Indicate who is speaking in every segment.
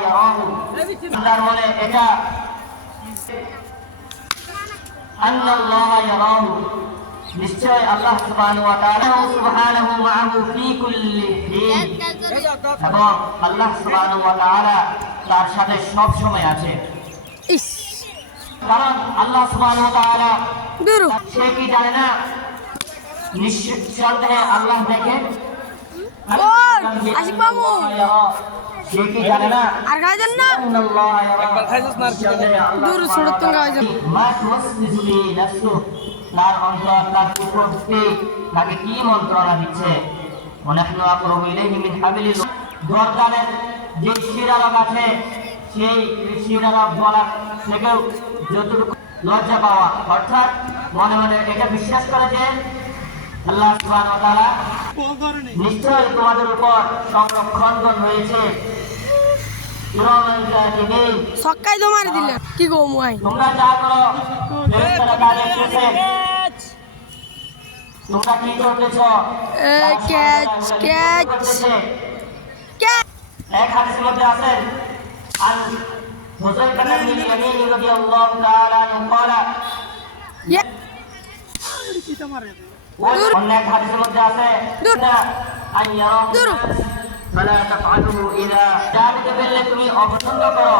Speaker 1: ইয়ারাহু। মনে এটা আন্নাল্লাহা ইয়ারাহু। নিশ্চয় আল্লাহ সুবহানাহু ওয়া তাআলা সুবহানাহু মা'আহু ফি কুল্লি হিন। এবং আল্লাহ সুবহানাহু ওয়া তাআলা তার সাথে সব সময় আছে। কারণ আল্লাহ সুবহানাহু ওয়া তাআলা সে কি জানে না? নিঃসন্দেহে আল্লাহ দেখে।
Speaker 2: আশিক মামু। আর যান না। দূর তো যান
Speaker 1: তার অন্তর তার কুকুরটি তাকে কি মন্ত্রণা দিচ্ছে? মনে হলো আকরবু ইলাইহি মিন হাবিলিল। গর্দানের যে শিরারক আছে সেই শিরারক বলা থেকেও যতটুকু লজ্জা পাওয়া। অর্থাৎ মনে মনে এটা বিশ্বাস করে যে আল্লাহ সুবহানাহু ওয়া তাআলা নিশ্চয় তোমাদের উপর সংরক্ষণ রয়েছে
Speaker 2: সকাই তো মারি দিলে। কি গো মুয়াই?
Speaker 1: তোমরা যা করো তোমরা কি করতেছো?
Speaker 2: Catch catch. ক্যাচ।
Speaker 1: এক হাদিস মধ্যে আছে আল হুযাইফা বিন ইয়ামিন রাদিয়াল্লাহু তাআলা বলেন
Speaker 2: ইয়া।
Speaker 1: কি তোমার অন্য এক হাদিসের মধ্যে আছে
Speaker 2: দূর। আইয়া
Speaker 1: ফালা তাফআলুহু ইযা যা দিতে পারলে তুমি অপছন্দ করো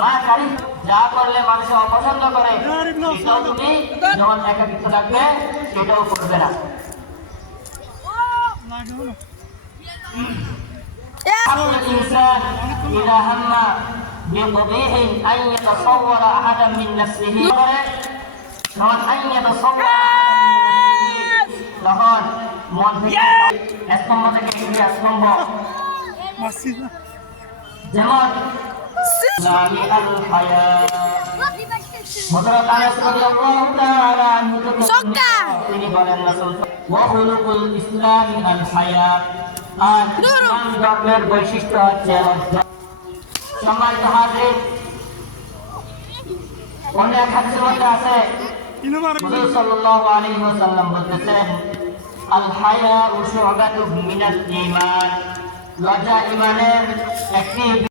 Speaker 1: মা কারি যা করলে মানুষ অপছন্দ করে সেটাও তুমি যখন একাকিত্ব থাকবে সেটাও করবে না
Speaker 2: এ,
Speaker 1: حق الإنسان إذا هم بقبيح أن يتصور أحدا من نفسه তখন أن يتصور তখন মন থেকে স্তম্ভ থেকে একটি স্তম্ভ তিনি বলেন রাসূল ইসলাম আল হায়া আর ইসলাম ধর্মের বৈশিষ্ট্য হচ্ছে সম্মানিত হাজির অন্য এক হাদিসের মধ্যে আছে হুজুর সাল্লাল্লাহু আলাইহি ওয়াসাল্লাম বলতেছেন আল হায়া শু'বাতুন মিনাল ঈমান। লজ্জা ঈমানের একটি